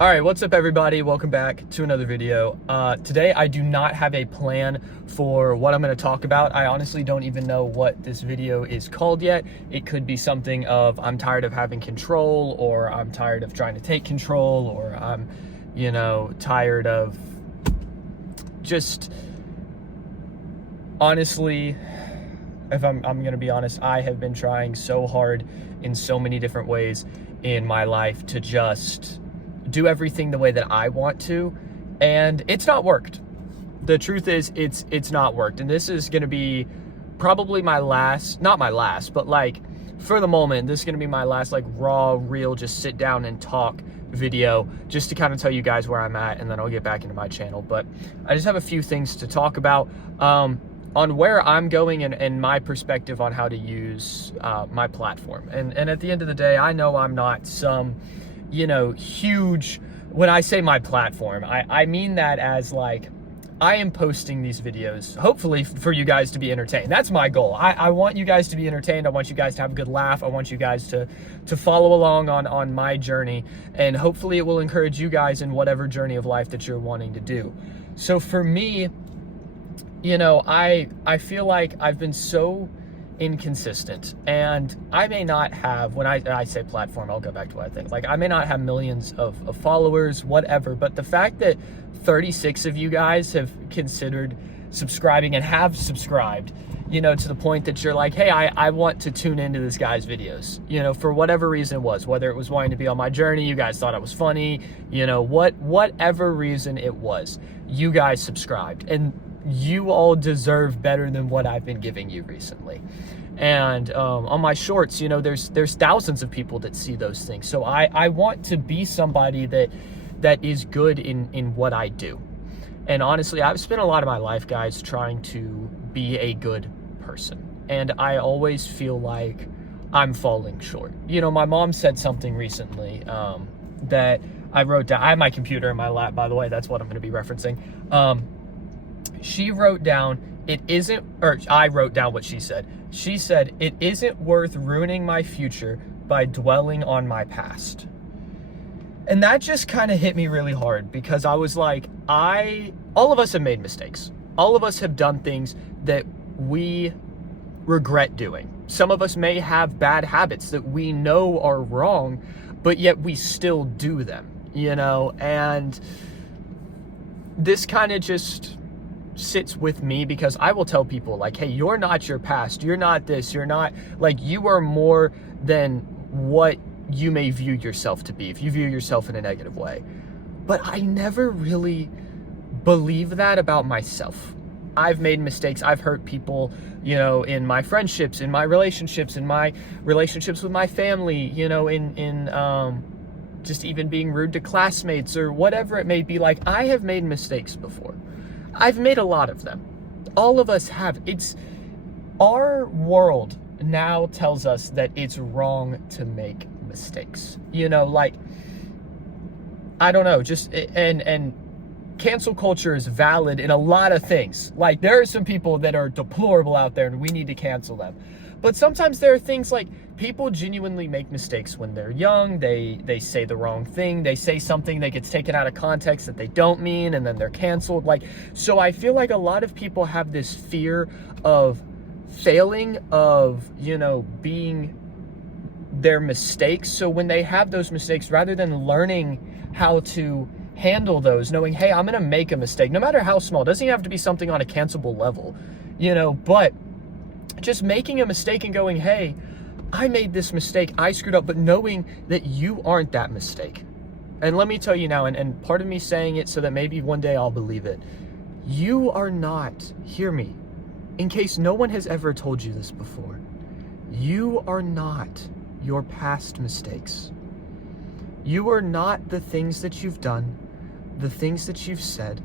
All right, what's up everybody? Welcome back to another video. Today I do not have a plan for what I'm going to talk about. I honestly don't even know what this video is called yet. It could be something of I'm tired of having control, or I'm tired of trying to take control, or I'm, tired of just, honestly, if I'm going to be honest, I have been trying so hard in so many different ways in my life to just do everything the way that I want to, and it's not worked. The truth is it's not worked, and this is going to be probably my last, not my last, but like for the moment, this is going to be my last like raw, real, just sit down and talk video, just to kind of tell you guys where I'm at, and then I'll get back into my channel. But I just have a few things to talk about on where I'm going and my perspective on how to use my platform. And at the end of the day, I know I'm not some huge, when I say my platform, I mean that as like, I am posting these videos, hopefully for you guys to be entertained. That's my goal. I want you guys to be entertained. I want you guys to have a good laugh. I want you guys to follow along on my journey, and hopefully it will encourage you guys in whatever journey of life that you're wanting to do. So for me, I feel like I've been so inconsistent, and I may not have, when I say platform, I'll go back to what I think. Like, I may not have millions of followers, whatever, but the fact that 36 of you guys have considered subscribing and have subscribed, to the point that you're like, hey, I want to tune into this guy's videos, for whatever reason it was, whether it was wanting to be on my journey, you guys thought I was funny, whatever reason it was, you guys subscribed, and you all deserve better than what I've been giving you recently. And on my shorts, there's thousands of people that see those things. So I want to be somebody that is good in what I do. And honestly, I've spent a lot of my life, guys, trying to be a good person. And I always feel like I'm falling short. My mom said something recently that I wrote down. I have my computer in my lap, by the way. That's what I'm going to be referencing. She wrote down, I wrote down what she said. She said, "It isn't worth ruining my future by dwelling on my past." And that just kind of hit me really hard, because I was like, all of us have made mistakes. All of us have done things that we regret doing. Some of us may have bad habits that we know are wrong, but yet we still do them, and this kind of just sits with me, because I will tell people like, hey, you're not your past, you're not this, you're not, like, you are more than what you may view yourself to be, if you view yourself in a negative way. But I never really believe that about myself. I've made mistakes, I've hurt people, in my friendships, in my relationships, in my relationships with my family, in just even being rude to classmates or whatever it may be. Like, I have made mistakes before. I've made a lot of them. All of us have. It's our world now tells us that it's wrong to make mistakes. Like, I don't know, just, and cancel culture is valid in a lot of things. Like, there are some people that are deplorable out there and we need to cancel them. But sometimes there are things like, people genuinely make mistakes when they're young. They say the wrong thing. They say something that gets taken out of context that they don't mean, and then they're canceled. Like, so I feel like a lot of people have this fear of failing, of, being their mistakes. So when they have those mistakes, rather than learning how to handle those, knowing, hey, I'm going to make a mistake, no matter how small, it doesn't even have to be something on a cancelable level, but just making a mistake and going, hey, I made this mistake, I screwed up, but knowing that you aren't that mistake. And let me tell you now, and part of me saying it so that maybe one day I'll believe it, you are not, hear me, in case no one has ever told you this before, you are not your past mistakes. You are not the things that you've done, the things that you've said.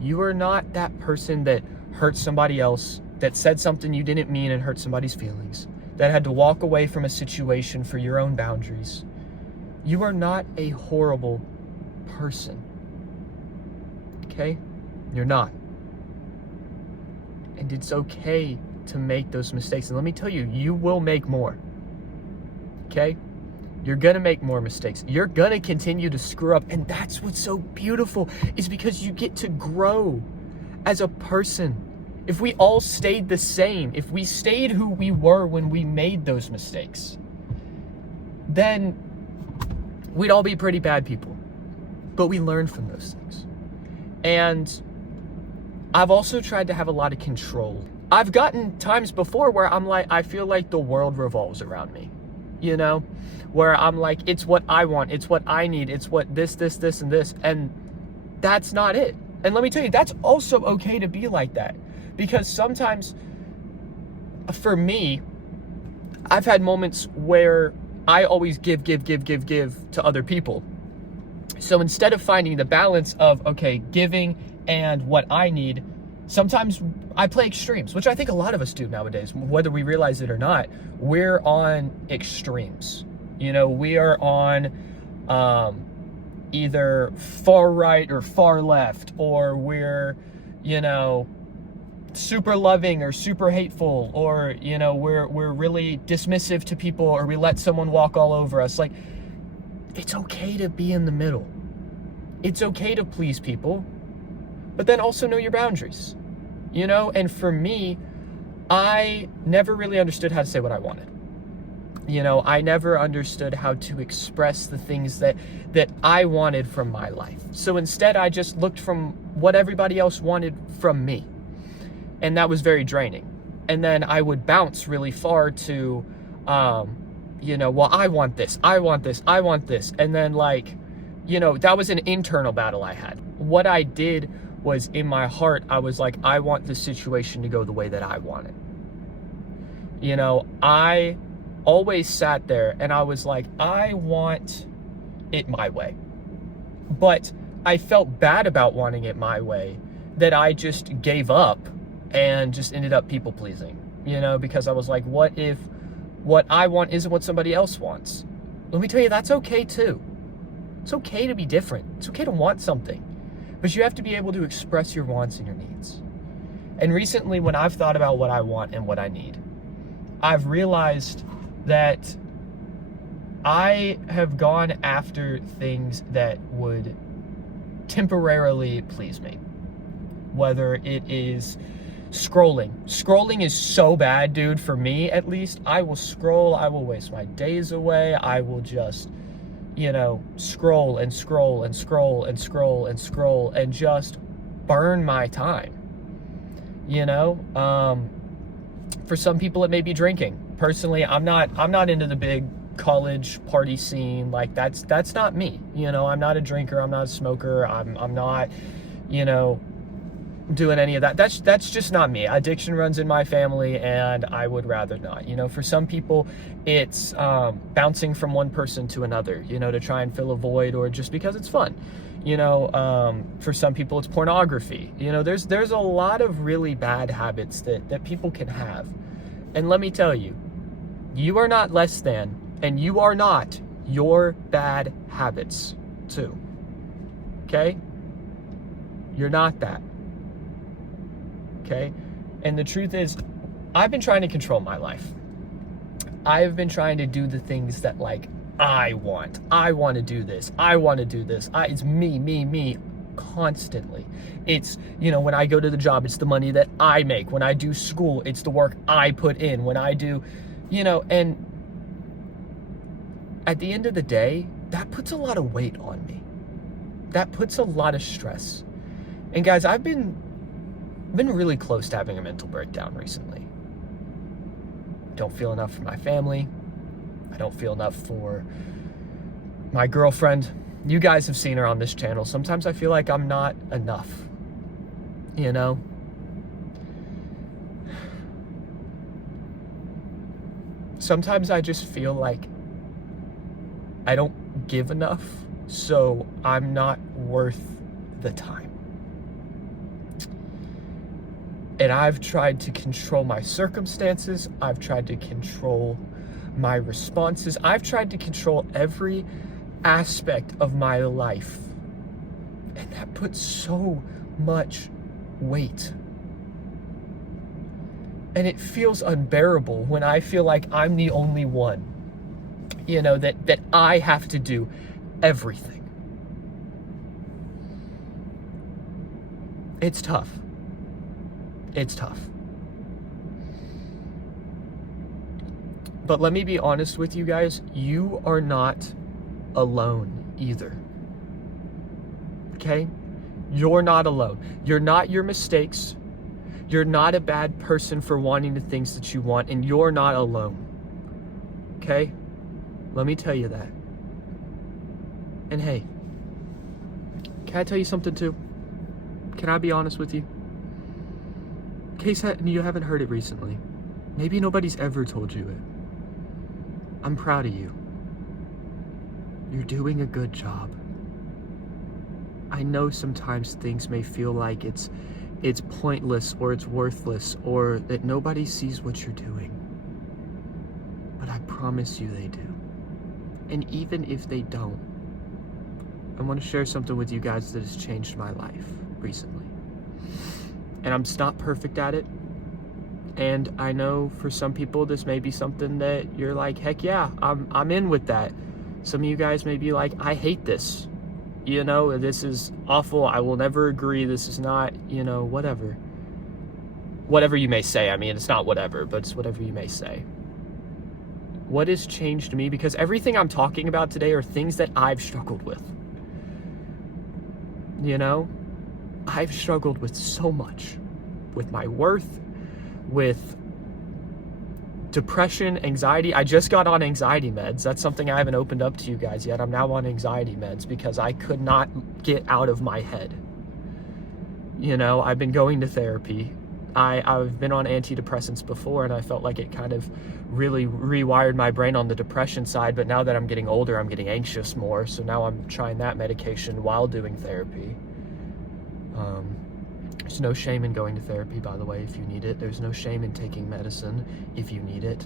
You are not that person that hurt somebody else, that said something you didn't mean and hurt somebody's feelings, that had to walk away from a situation for your own boundaries. You are not a horrible person. Okay? You're not. And it's okay to make those mistakes. And let me tell you, you will make more. Okay? You're gonna make more mistakes. You're gonna continue to screw up. And that's what's so beautiful, is because you get to grow as a person. If we all stayed the same, if we stayed who we were when we made those mistakes, then we'd all be pretty bad people. But we learn from those things. And I've also tried to have a lot of control. I've gotten times before where I'm like, I feel like the world revolves around me, you know, where I'm like, it's what I want, it's what I need, it's what this, and this, and that's not it. And let me tell you, that's also okay to be like that, because sometimes, for me, I've had moments where I always give to other people. So instead of finding the balance of, okay, giving and what I need, sometimes I play extremes, which I think a lot of us do nowadays, whether we realize it or not. We're on extremes. You know, we are on either far right or far left, or we're, you know, super loving or super hateful, or, you know, we're really dismissive to people, or we let someone walk all over us. Like, it's okay to be in the middle. It's okay to please people, but then also know your boundaries, you know? And for me, I never really understood how to say what I wanted. You know, I never understood how to express the things that I wanted from my life. So instead, I just looked from what everybody else wanted from me. And that was very draining. And then I would bounce really far to, you know, well, I want this. And then, like, you know, that was an internal battle I had. What I did was, in my heart, I was like, I want this situation to go the way that I want it. You know, I always sat there and I was like, I want it my way. But I felt bad about wanting it my way, that I just gave up and just ended up people pleasing, you know, because I was like, what if what I want isn't what somebody else wants? Let me tell you, that's okay too. It's okay to be different. It's okay to want something, but you have to be able to express your wants and your needs. And recently, when I've thought about what I want and what I need, I've realized that I have gone after things that would temporarily please me. Whether it is scrolling. Scrolling is so bad, dude, for me at least. I will scroll, I will waste my days away, I will just, you know, scroll and just burn my time. You know, for some people it may be drinking. Personally, I'm not into the big college party scene. Like, that's not me. You know, I'm not a drinker, I'm not a smoker, I'm not, you know, doing any of that. That's just not me. Addiction runs in my family, and I would rather not. You know, for some people it's bouncing from one person to another, you know, to try and fill a void, or just because it's fun. You know, for some people it's pornography. You know, there's a lot of really bad habits that people can have. And let me tell you, you are not less than, and you are not your bad habits too. Okay? You're not that. Okay? And the truth is, I've been trying to control my life. I've been trying to do the things that, like, I want. I want to do this. I want to do this. It's me, constantly. It's, you know, when I go to the job, it's the money that I make. When I do school, it's the work I put in. When I do, you know, and at the end of the day, that puts a lot of weight on me. That puts a lot of stress. And guys, I've been really close to having a mental breakdown recently. Don't feel enough for my family. I don't feel enough for my girlfriend. You guys have seen her on this channel. Sometimes I feel like I'm not enough, you know? Sometimes I just feel like I don't give enough, so I'm not worth the time. And I've tried to control my circumstances. I've tried to control my responses. I've tried to control every aspect of my life. And that puts so much weight. And it feels unbearable when I feel like I'm the only one you know, that I have to do everything. It's tough. It's tough. But let me be honest with you guys, you are not alone either. Okay? You're not alone. You're not your mistakes. You're not a bad person for wanting the things that you want, and you're not alone. Okay? Let me tell you that. And hey, can I tell you something too? Can I be honest with you? In case you haven't heard it recently, maybe nobody's ever told you it. I'm proud of you. You're doing a good job. I know sometimes things may feel like it's pointless or it's worthless or that nobody sees what you're doing. But I promise you they do. And even if they don't, I want to share something with you guys that has changed my life recently. And I'm not perfect at it. And I know for some people this may be something that you're like, heck yeah, I'm in with that. Some of you guys may be like, I hate this. You know, this is awful. I will never agree. This is not, you know, whatever. Whatever you may say. I mean, it's not whatever, but it's whatever you may say. What has changed me? Because everything I'm talking about today are things that I've struggled with. You know, I've struggled with so much. With my worth, with depression, anxiety. I just got on anxiety meds. That's something I haven't opened up to you guys yet. I'm now on anxiety meds because I could not get out of my head. You know, I've been going to therapy. I've been on antidepressants before, and I felt like it kind of really rewired my brain on the depression side. But now that I'm getting older, I'm getting anxious more. So now I'm trying that medication while doing therapy. There's no shame in going to therapy, by the way, if you need it. There's no shame in taking medicine if you need it.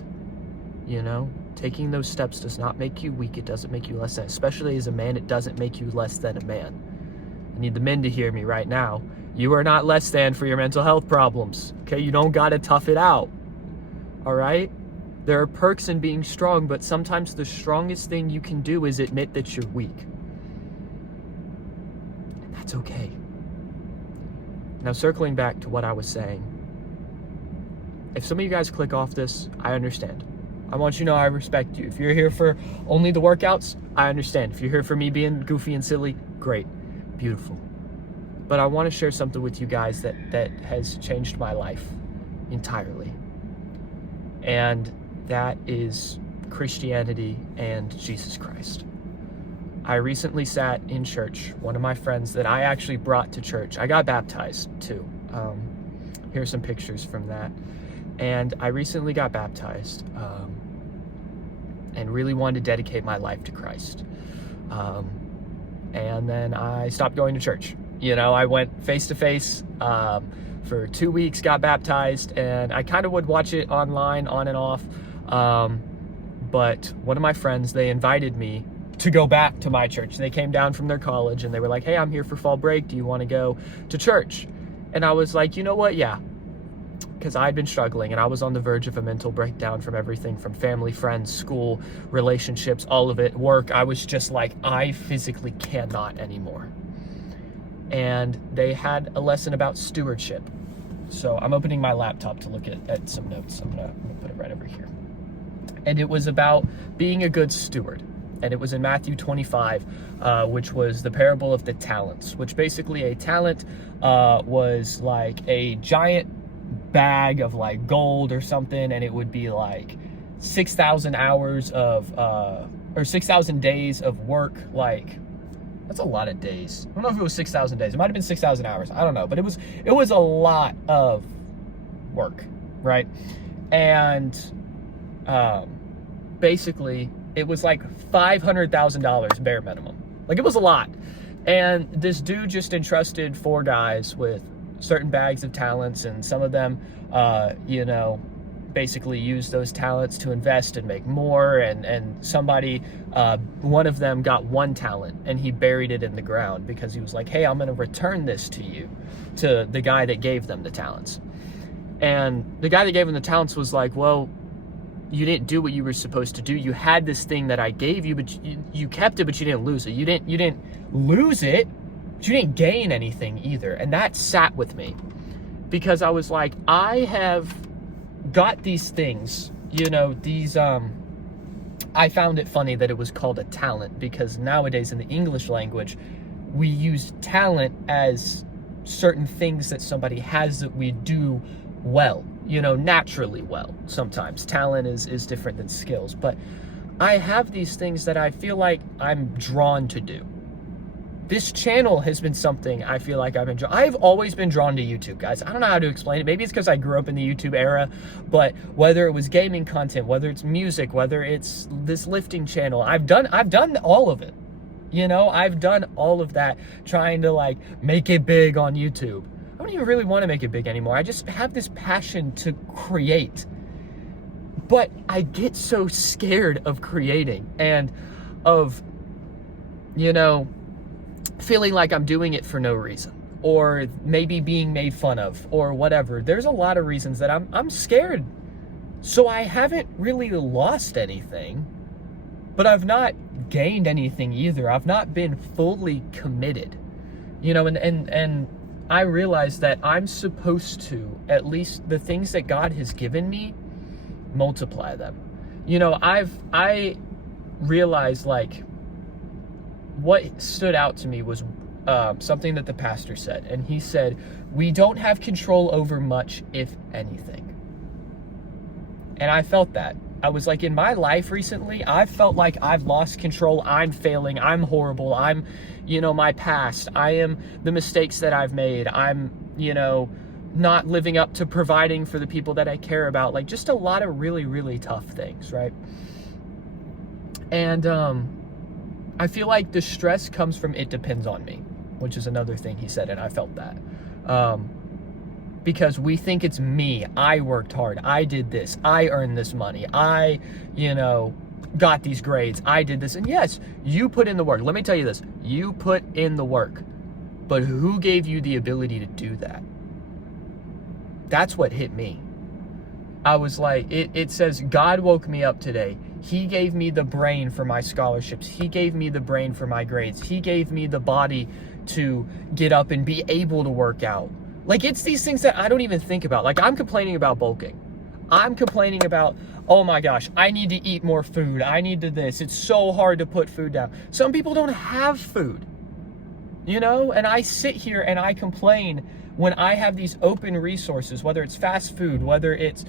You know, taking those steps does not make you weak. It doesn't make you less than, especially as a man, it doesn't make you less than a man. I need the men to hear me right now. You are not less than for your mental health problems. Okay, you don't gotta tough it out. All right? There are perks in being strong, but sometimes the strongest thing you can do is admit that you're weak. And that's okay. Now, circling back to what I was saying, if some of you guys click off this, I understand. I want you to know I respect you. If you're here for only the workouts, I understand. If you're here for me being goofy and silly, great, beautiful. But I want to share something with you guys that has changed my life entirely. And that is Christianity and Jesus Christ. I recently sat in church. One of my friends that I actually brought to church, I got baptized too. Here's some pictures from that. And I recently got baptized and really wanted to dedicate my life to Christ. And then I stopped going to church. You know, I went face to face for 2 weeks, got baptized, and I kind of would watch it online, on and off. But one of my friends, they invited me to go back to my church. They came down from their college and they were like, hey, I'm here for fall break. Do you want to go to church? And I was like, you know what? Yeah. Because I'd been struggling and I was on the verge of a mental breakdown from everything from family, friends, school, relationships, all of it, work. I was just like, I physically cannot anymore. And they had a lesson about stewardship. So I'm opening my laptop to look at some notes. I'm gonna put it right over here. And it was about being a good steward. And it was in Matthew 25, which was the parable of the talents, which basically a talent was like a giant bag of like gold or something, and it would be like 6,000 hours of, or 6,000 days of work. Like, that's a lot of days. I don't know if it was 6,000 days. It might have been 6,000 hours. I don't know, but it was a lot of work, right? And basically, it was like $500,000 bare minimum. Like, it was a lot. And this dude just entrusted 4 guys with certain bags of talents, and some of them, you know, basically used those talents to invest and make more. And somebody, one of them got 1 talent and he buried it in the ground because he was like, hey, I'm going to return this to you, to the guy that gave them the talents. And the guy that gave him the talents was like, well, you didn't do what you were supposed to do. You had this thing that I gave you, but you kept it, but you didn't lose it. You didn't lose it, but you didn't gain anything either. And that sat with me, because I was like, I have got these things, these, I found it funny that it was called a talent, because nowadays in the English language, we use talent as certain things that somebody has that we do well, naturally well. Sometimes talent is different than skills, but I have these things that I feel like I'm drawn to do. This channel has been something I feel like I've always been drawn to YouTube, guys. I don't know how to explain it. Maybe it's because I grew up in the YouTube era, but whether it was gaming content, whether it's music, whether it's this lifting channel, I've done all of it. I've done all of that, trying to like make it big on YouTube. I don't even really want to make it big anymore. I just have this passion to create. But I get so scared of creating and of, feeling like I'm doing it for no reason, or maybe being made fun of, or whatever. There's a lot of reasons that I'm scared. So I haven't really lost anything, but I've not gained anything either. I've not been fully committed, and I realize that I'm supposed to, at least the things that God has given me, multiply them. I realized, like, what stood out to me was something that the pastor said. And he said, we don't have control over much, if anything. And I felt that. I was like, in my life recently, I've felt like I've lost control. I'm failing. I'm horrible. I'm, my past. I am the mistakes that I've made. I'm, not living up to providing for the people that I care about. Like, just a lot of really, really tough things, right? And I feel like the stress comes from it depends on me, which is another thing he said, and I felt that. Because we think it's me. I worked hard. I did this. I earned this money. I, got these grades. I did this. And yes, you put in the work. Let me tell you this. You put in the work. But who gave you the ability to do that? That's what hit me. I was like, it says, God woke me up today. He gave me the brain for my scholarships. He gave me the brain for my grades. He gave me the body to get up and be able to work out. Like, it's these things that I don't even think about. Like, I'm complaining about bulking. I'm complaining about, oh my gosh, I need to eat more food. I need to this. It's so hard to put food down. Some people don't have food, and I sit here and I complain when I have these open resources, whether it's fast food, whether it's,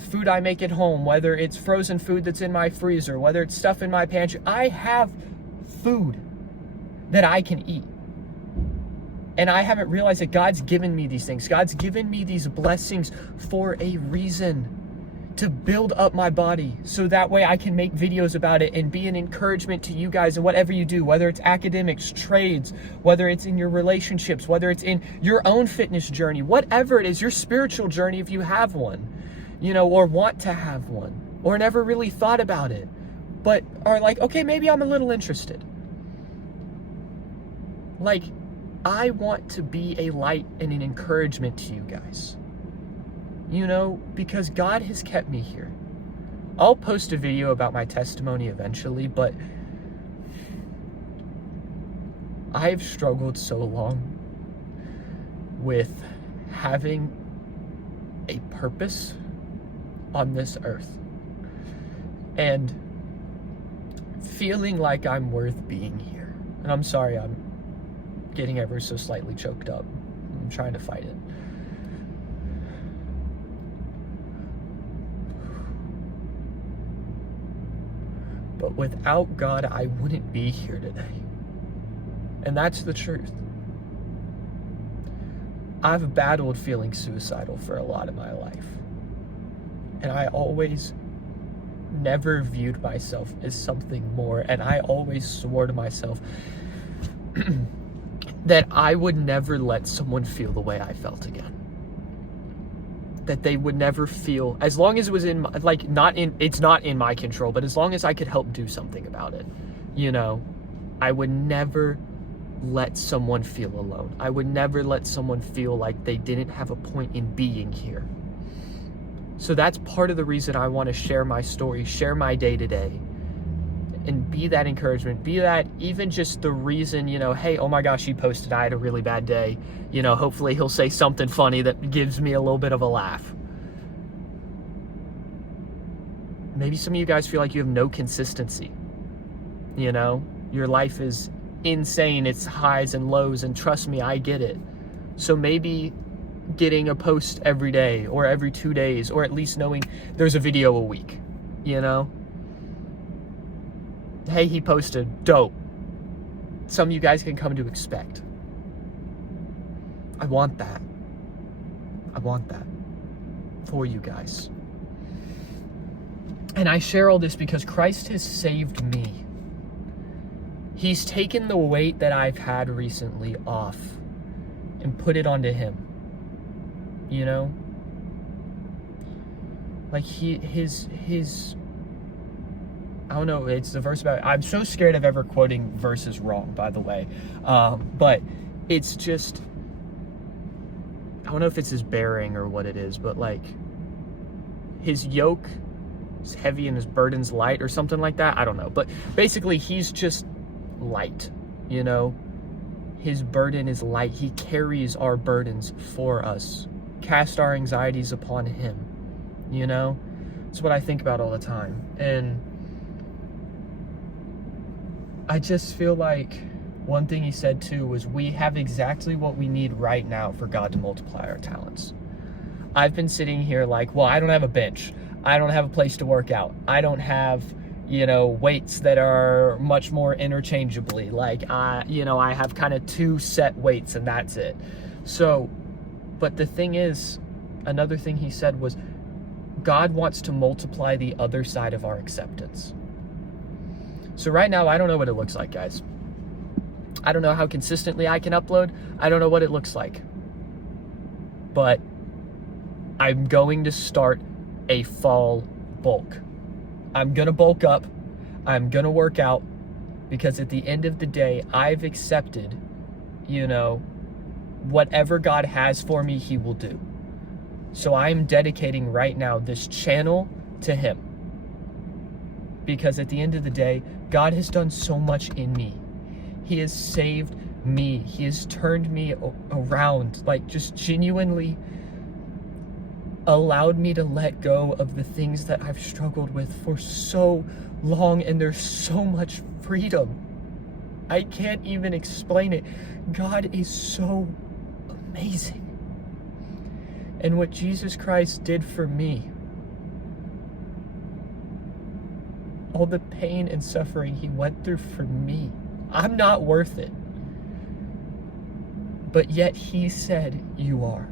food I make at home, whether it's frozen food that's in my freezer, whether it's stuff in my pantry. I have food that I can eat. And I haven't realized that God's given me these things. God's given me these blessings for a reason, to build up my body, so that way I can make videos about it and be an encouragement to you guys in whatever you do, whether it's academics, trades, whether it's in your relationships, whether it's in your own fitness journey, whatever it is, your spiritual journey, if you have one, or want to have one, or never really thought about it, but are like, okay, maybe I'm a little interested. Like, I want to be a light and an encouragement to you guys. Because God has kept me here. I'll post a video about my testimony eventually, but I've struggled so long with having a purpose on this earth and feeling like I'm worth being here. And I'm sorry, I'm getting ever so slightly choked up. I'm trying to fight it. But without God, I wouldn't be here today. And that's the truth. I've battled feeling suicidal for a lot of my life. And I always never viewed myself as something more. And I always swore to myself that I would never let someone feel the way I felt again. That they would never feel, as long as it was in my, like, it's not in my control, but as long as I could help do something about it, I would never let someone feel alone. I would never let someone feel like they didn't have a point in being here. So that's part of the reason I want to share my story, share my day-to-day, and be that encouragement, be that even just the reason, hey, oh my gosh, he posted, I had a really bad day. Hopefully he'll say something funny that gives me a little bit of a laugh. Maybe some of you guys feel like you have no consistency. Your life is insane. It's highs and lows, and trust me, I get it. So maybe getting a post every day or every 2 days, or at least knowing there's a video a week, Hey, he posted, dope. Some of you guys can come to expect. I want that. I want that for you guys. And I share all this because Christ has saved me. He's taken the weight that I've had recently off and put it onto him. Like his I don't know, it's the verse about, I'm so scared of ever quoting verses wrong, by the way. But it's just, I don't know if it's his bearing or what it is, but like his yoke is heavy and his burden's light or something like that. I don't know. But basically he's just light, his burden is light. He carries our burdens for us. Cast our anxieties upon him, It's what I think about all the time. And I just feel like one thing he said too was we have exactly what we need right now for God to multiply our talents. I've been sitting here like, well, I don't have a bench. I don't have a place to work out. I don't have, weights that are much more interchangeably. Like, I have kind of 2 set weights and that's it. So, but the thing is, another thing he said was, God wants to multiply the other side of our acceptance. So right now, I don't know what it looks like, guys. I don't know how consistently I can upload. I don't know what it looks like. But I'm going to start a fall bulk. I'm going to bulk up. I'm going to work out. Because at the end of the day, I've accepted, whatever God has for me, he will do. So I'm dedicating right now this channel to him. Because at the end of the day, God has done so much in me. He has saved me. He has turned me around, like just genuinely allowed me to let go of the things that I've struggled with for so long, and there's so much freedom. I can't even explain it. God is so amazing. And what Jesus Christ did for me, all the pain and suffering he went through for me, I'm not worth it. But yet he said, you are.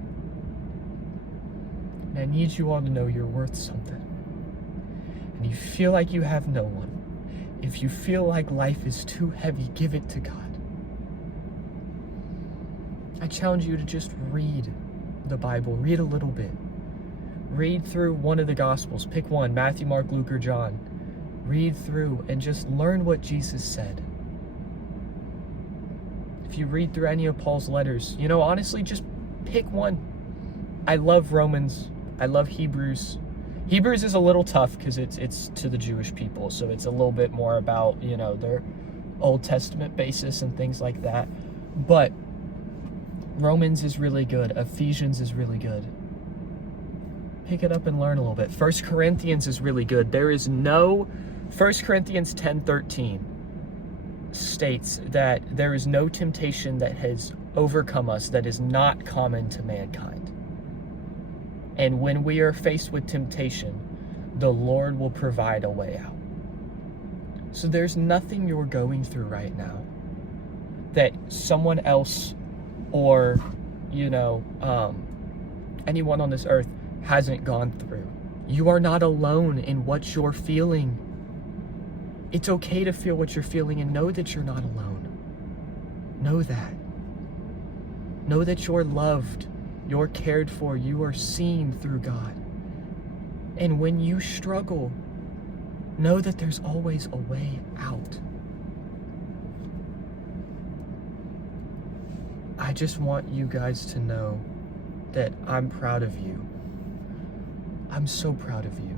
And I need you all to know you're worth something. And you feel like you have no one. If you feel like life is too heavy, give it to God. I challenge you to just read the Bible. Read a little bit. Read through one of the Gospels. Pick one, Matthew, Mark, Luke, or John. Read through and just learn what Jesus said. If you read through any of Paul's letters, honestly, just pick one. I love Romans. I love Hebrews. Hebrews is a little tough because it's to the Jewish people, so it's a little bit more about, their Old Testament basis and things like that. But Romans is really good. Ephesians is really good. Pick it up and learn a little bit. 1 Corinthians is really good. 1 Corinthians 10:13 states that there is no temptation that has overcome us that is not common to mankind. And when we are faced with temptation, the Lord will provide a way out. So there's nothing you're going through right now that someone else or, anyone on this earth hasn't gone through. You are not alone in what you're feeling. It's okay to feel what you're feeling and know that you're not alone. Know that. Know that you're loved, you're cared for, you are seen through God. And when you struggle, know that there's always a way out. I just want you guys to know that I'm proud of you. I'm so proud of you.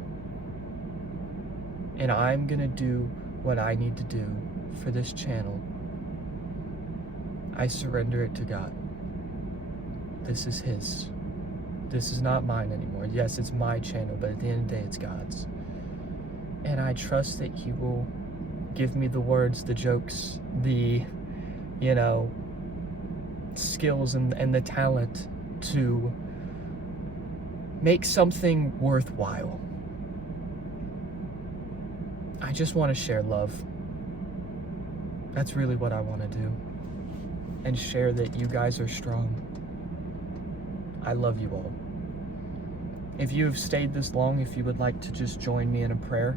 And I'm going to do what I need to do for this channel. I surrender it to God. This is His. This is not mine anymore. Yes, it's my channel, but at the end of the day, it's God's. And I trust that He will give me the words, the jokes, the, skills and the talent to make something worthwhile. I just want to share love. That's really what I want to do. And share that you guys are strong. I love you all. If you have stayed this long, if you would like to just join me in a prayer,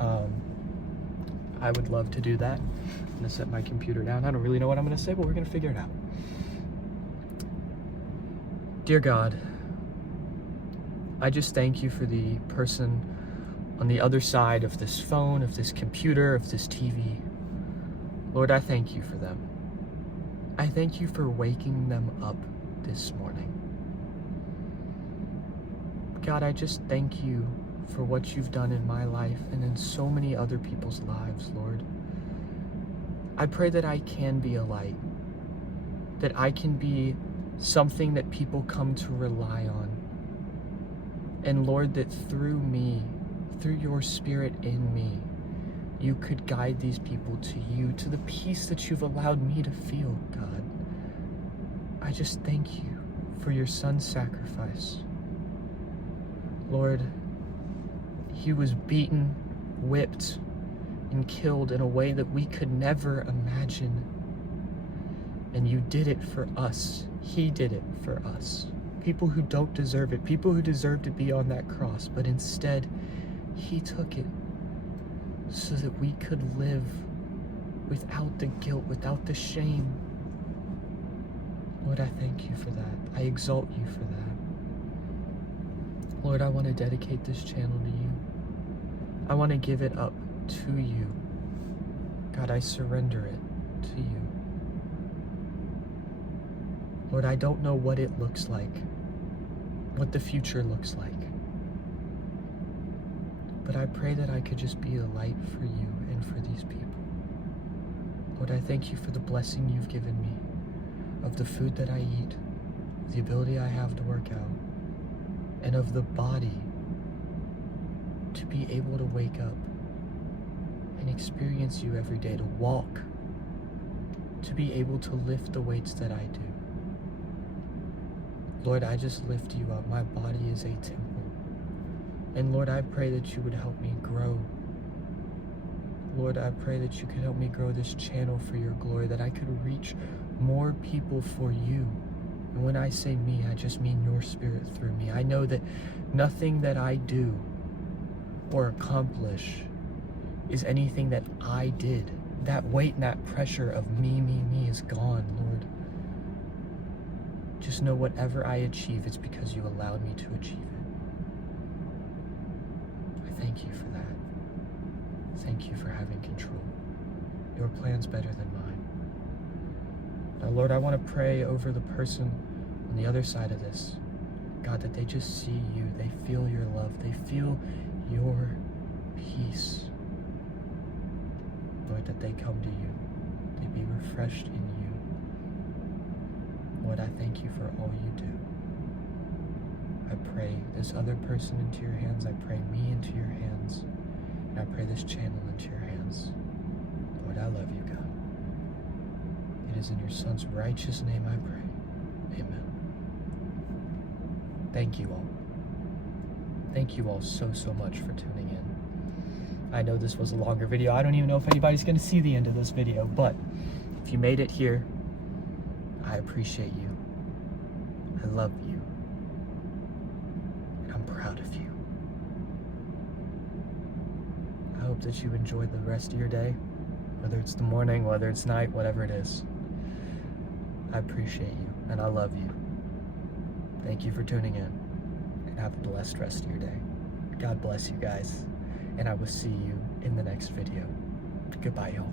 I would love to do that. I'm going to set my computer down. I don't really know what I'm going to say, but we're going to figure it out. Dear God, I just thank you for the person on the other side of this phone, of this computer, of this TV. Lord, I thank you for them. I thank you for waking them up this morning. God, I just thank you for what you've done in my life and in so many other people's lives, Lord. I pray that I can be a light, that I can be something that people come to rely on. And Lord, that through me, through your Spirit in me, you could guide these people to you, to the peace that you've allowed me to feel, God. I just thank you for your Son's sacrifice. Lord, he was beaten, whipped, and killed in a way that we could never imagine. And you did it for us. He did it for us. People who don't deserve it, people who deserve to be on that cross, but instead, he took it so that we could live without the guilt, without the shame. Lord, I thank you for that. I exalt you for that. Lord, I want to dedicate this channel to you. I want to give it up to you. God, I surrender it to you. Lord, I don't know what it looks like, what the future looks like. But I pray that I could just be a light for you and for these people. Lord, I thank you for the blessing you've given me of the food that I eat, the ability I have to work out, and of the body to be able to wake up and experience you every day, to walk, to be able to lift the weights that I do. Lord, I just lift you up. My body is a temple. And Lord, I pray that you would help me grow. Lord, I pray that you could help me grow this channel for your glory, that I could reach more people for you. And when I say me, I just mean your Spirit through me. I know that nothing that I do or accomplish is anything that I did. That weight and that pressure of me is gone, Lord. Just know whatever I achieve, it's because you allowed me to achieve it. I thank you for that. Thank you for having control. Your plan's better than mine. Now, Lord, I want to pray over the person on the other side of this. God, that they just see you. They feel your love. They feel your peace. Lord, that they come to you. They be refreshed in you. Lord, I thank you for all you do. I pray this other person into your hands. I pray me into your hands. And I pray this channel into your hands. Lord, I love you, God. It is in your Son's righteous name I pray. Amen. Thank you all. Thank you all so much for tuning in. I know this was a longer video. I don't even know if anybody's going to see the end of this video, but if you made it here, I appreciate you. I love you. And I'm proud of you. I hope that you enjoy the rest of your day, whether it's the morning, whether it's night, whatever it is. I appreciate you, and I love you. Thank you for tuning in, and have a blessed rest of your day. God bless you guys, and I will see you in the next video. Goodbye, y'all.